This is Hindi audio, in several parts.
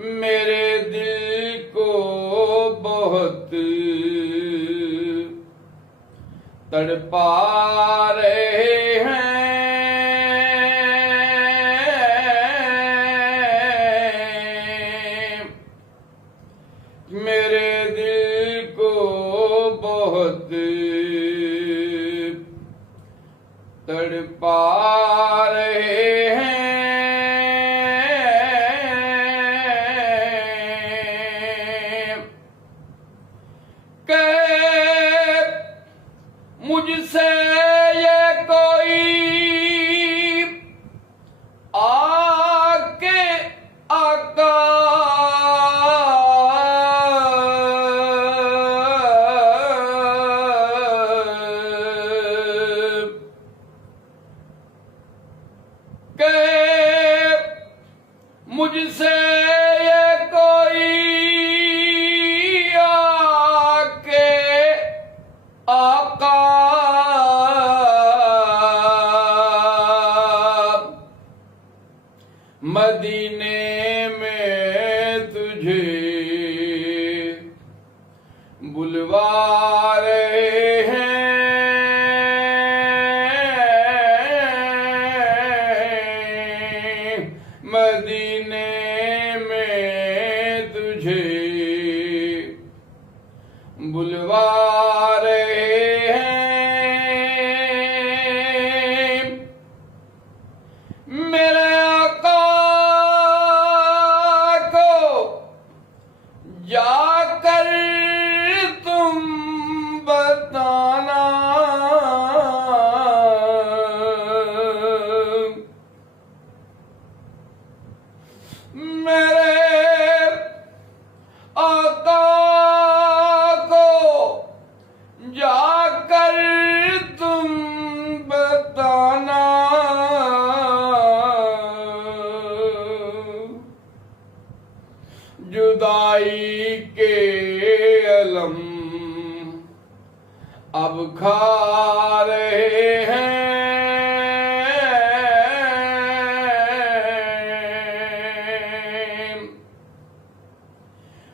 मेरे दिल को बहुत तड़पा रहे हैं। मेरे दिल को बहुत तड़पा रहे हैं। मुझसे ये कोई आके आका कहे मुझसे ये कोई आके आका मदीने में तुझे बुलवा रहे हैं। मदीने में तुझे बुलवा रहे हैं। मेरे आका जाकर तुम बताना मेरे आका को जाकर तुम बताना जुदाई के अलम अब खा रहे हैं।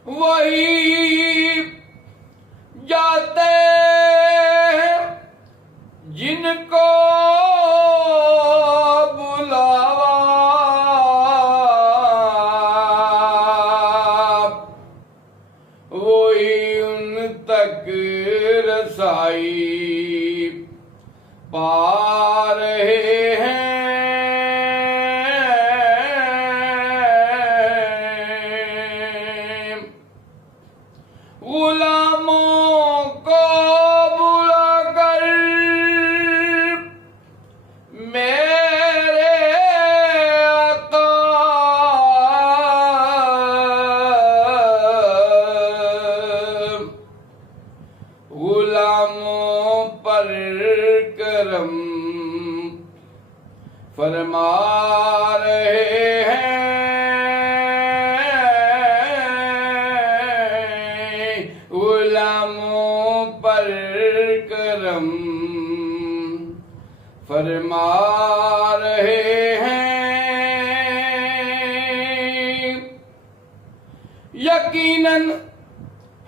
वही जाते हैं जिनको तक रसाई पा रहे हैं। गुलामों को बुलाकर मेरे आका गुलामों पर करम फरमा रहे हैं। गुलामों पर करम फरमा रहे हैं। यकीनन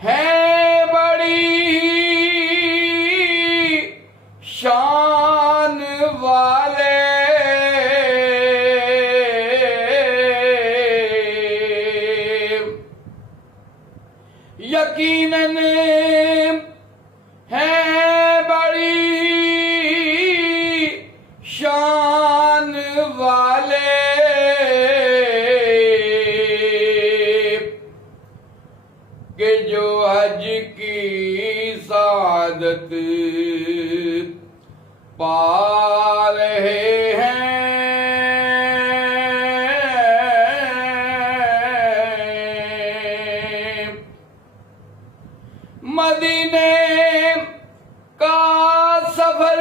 है बड़ी शान वाले यकीनन है बड़ी शान वाले कि जो हज की सादत पा रहे हैं। मदीने का सफर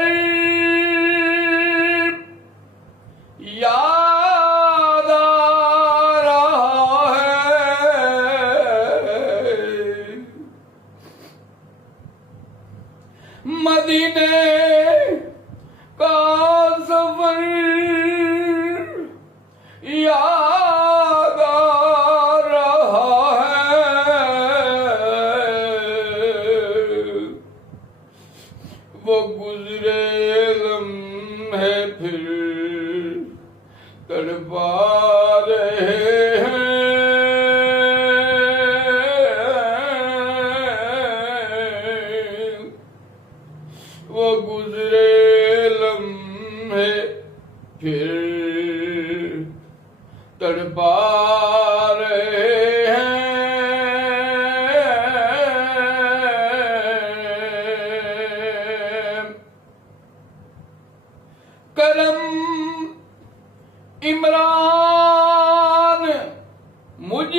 याद आ रहा है। मदीने का सफर याद आ रहा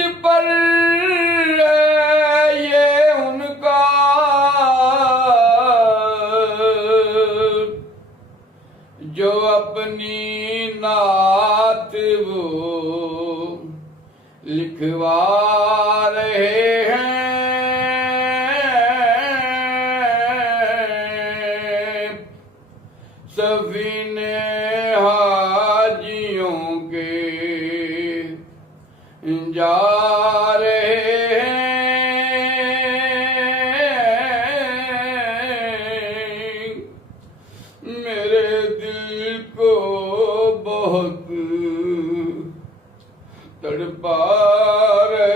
पर है ये उनका जो अपनी नात वो लिखवा रहे हैं। सफीने हाजियों के जा रहे हैं। मेरे दिल को बहुत तड़पा रहे